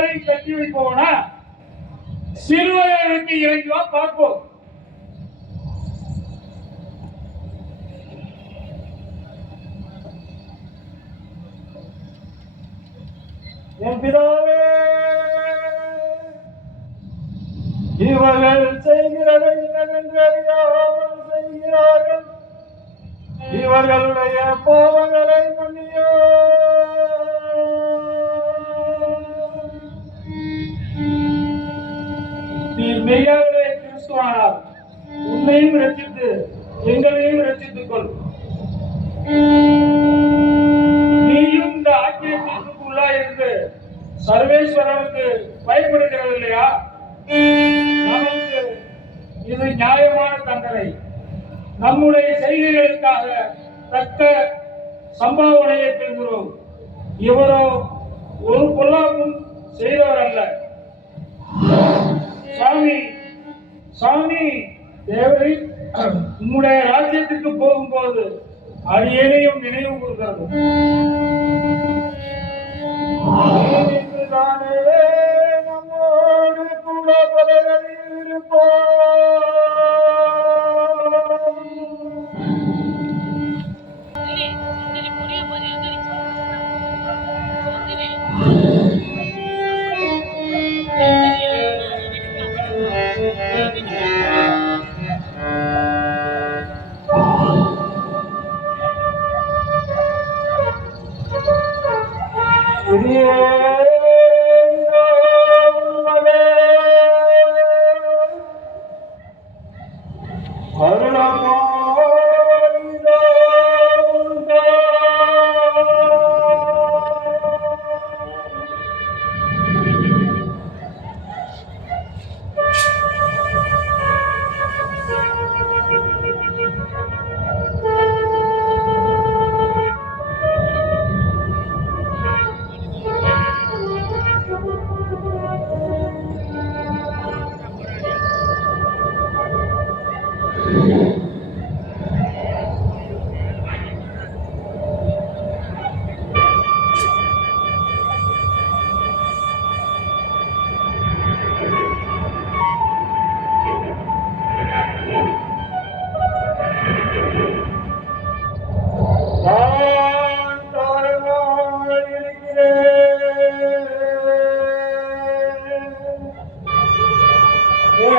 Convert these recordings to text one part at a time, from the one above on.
எல்லாரையும் கட்டி வைப்போனா சிறுவர்களுக்கு இறங்கி வா பார்ப்போம். என் பிதாவே, இவர்கள் செய்கிறதை என்னவென்று அறியாமல் செய்கிறார்கள். இவர்களுடைய பாவங்களை மன்னியோ. நீர் மெய்யாகவே கிறிஸ்துவானார். உன்னையும் ரட்சித்து எங்களையும் ரட்சித்துக் கொள். நீயும் இந்த ஆக்கிய தீர்ப்புக்குள்ளா இருந்து சர்வேஸ்வரனுக்கு பயப்படுகிறது இல்லையா? நமக்கு இது நியாயமான தண்டனை. நம்முடைய செய்திகளுக்காக தக்க சம்பாவனையை பெறுகிறோம். இவரோ ஒரு பொல்லாப்பும் செய்தவர் அல்ல. சாமி சாமி தேவரை உம்முடைய ராஜ்யத்துக்கு போகும்போது அடியேனையும் நினைவு கூறுகிறது. நம்மோடு கூட பதவியில் இருப்போம்.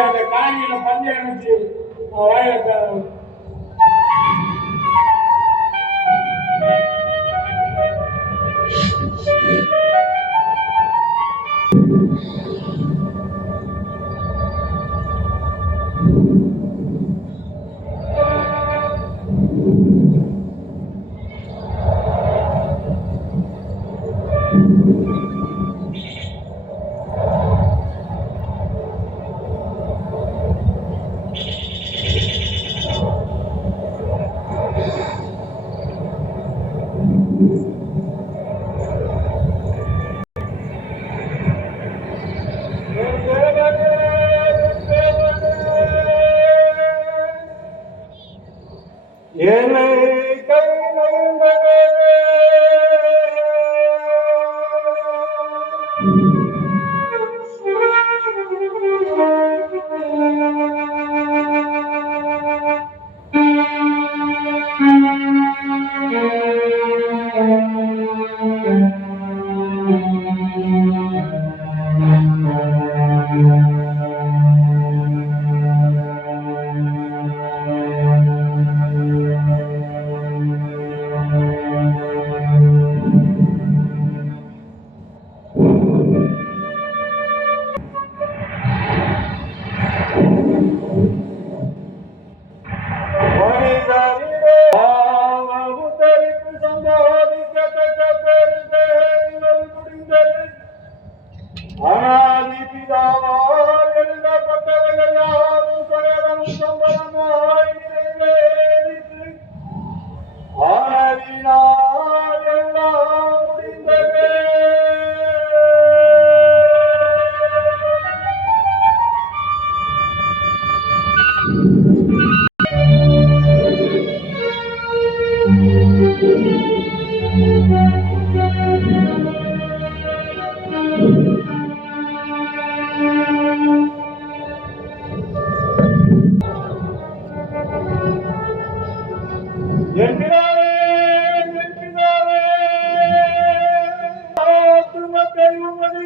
அந்த காணியில பஞ்சம் அணைச்சு வாயில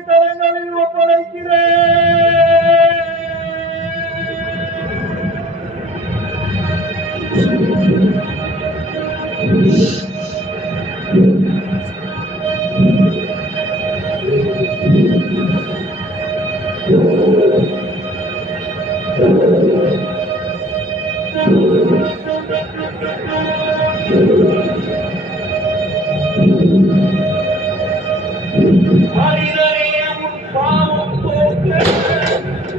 கரங்களில் ஒப்படைக்கிறேன். மனிதனே உன் பாவம் போக்க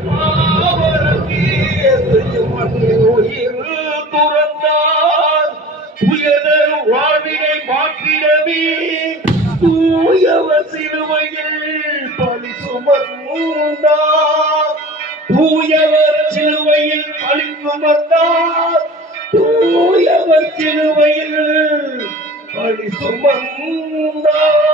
மாவரத்தே செய்யும் மண்ணில் உயிர் துறந்தார். உயர் வாழ்வினை மாற்றிடவே தூயவர் சிலுவையில் பலி சுமந்தார். தூயவர் சிலுவையில் பலி சுமந்தார். தூயவர் சிலுவையில் பலி சுமந்தார்.